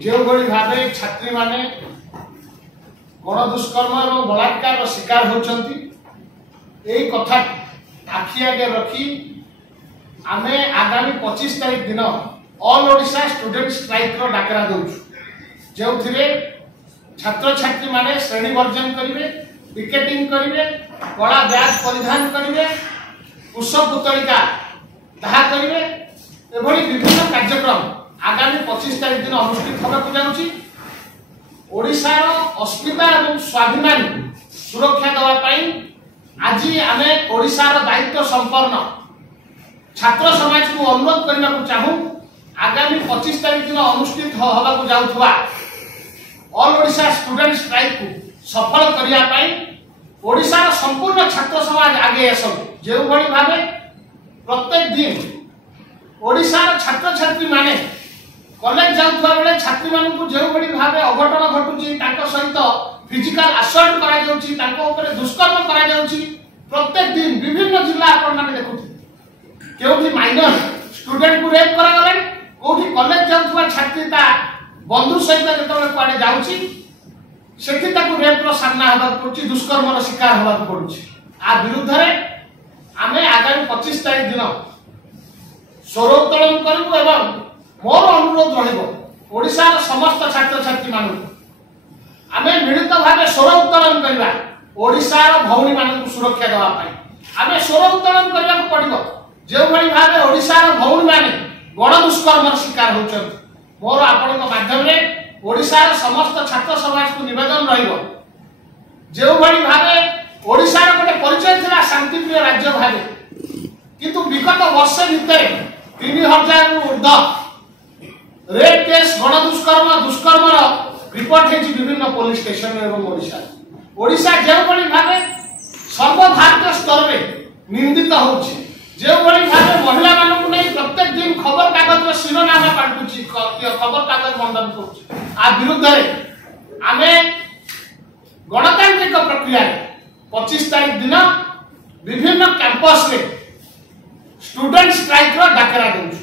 जो भली भाव छात्री माने गणदुष्कर्म और बलात्कार शिकार होती कथा आखि आगे रखी आमे आगामी 25 तारीख दिन ऑल ओडिशा स्टूडेंट स्ट्राइक रो डाकरा दउछु जो छात्र छात्री माने श्रेणी वर्जन करिवे पिकेटिंग करिवे कला बैच परिधान करिवे पुष्प पुतलिका दाह करिवे एभली विभिन्न कार्यक्रम आगामी 25 तारीख दिन अनुष्ठित होगा जाउछि। ओडिशा रो अस्मिता और स्वाभिमान सुरक्षा देवा पई आज आमे ओडिशा रो दायित्व संपन्न छात्र समाज को अनुरोध करने को चाहूँ आगामी 25 तारीख दिन अनुष्ठित होगा जाउथवा ऑल ओडिशा स्टूडेंट स्ट्राइक को सफल करिया पई ओडिशा रो संपूर्ण छात्र समाज आगे आसन जो भली भाबे प्रत्येक दिन ओडिशा रो छात्र छात्री माने कॉलेज जाउथवा बेले छात्री मानन को जो भली भाबे अघटन घटुची तांको सहित फिजिकल असल्ट करा जाउची तांको ऊपर दुष्कर्म करा जाउची प्रत्येक दिन विभिन्न जिला आपण माने देखुथि केउठी माइनर स्टूडेंट को रेप करा गले कोठी कॉलेज जाउथवा छात्री ता बंधु सहित जेतबे पाडे जाउची सेठी ताको रेप रो सामना हबा पड़ुची दुष्कर्म रो शिकार हबा पड़ुची आ विरुद्ध रे आमे आगामी 25 तारीख दिन स्वर उत्तोलन करू एवं मोर अनुरोध रहिबो ओडिशा रो समस्त छात्र छात्री मानु आमे मिलित भाबे स्वर उत्तोलन करबा ओडिशा रो भौणी मानु सुरक्षा देवा पई आमे स्वर उत्तोलन करबा पड़िबो जे भली भाबे ओडिशा रो भौणी माने गण दुष्कर्म शिकार होचन मोर आपण माध्यम रे ओडिशा रो समस्त छात्र समाज को निवेदन रहिबो जे भली भाबे ओडिशा रो गोटे परिचय थिला शांतिप्रिय राज्य भाबे किंतु विगत वर्ष भितर 3000 रु ऊर्ध्व रेप केस गण दुष्कर्म रिपोर्ट है विभिन्न पुलिस स्टेशन एवं ओडिशा जो भली भाबे सर्व भारतीय स्तर में निंदित होछि जो भली भाबे महिला मानक नहीं प्रत्येक दिन खबर कागज रो शिरोनामा पाटुछि खबर कागज मंडन करछि आ विरुद्ध रे आमे गणतांत्रिक प्रक्रिया 25 तारीख दिन विभिन्न कैंपस रे स्टूडेंट स्ट्राइक रो डाकरा देउछु।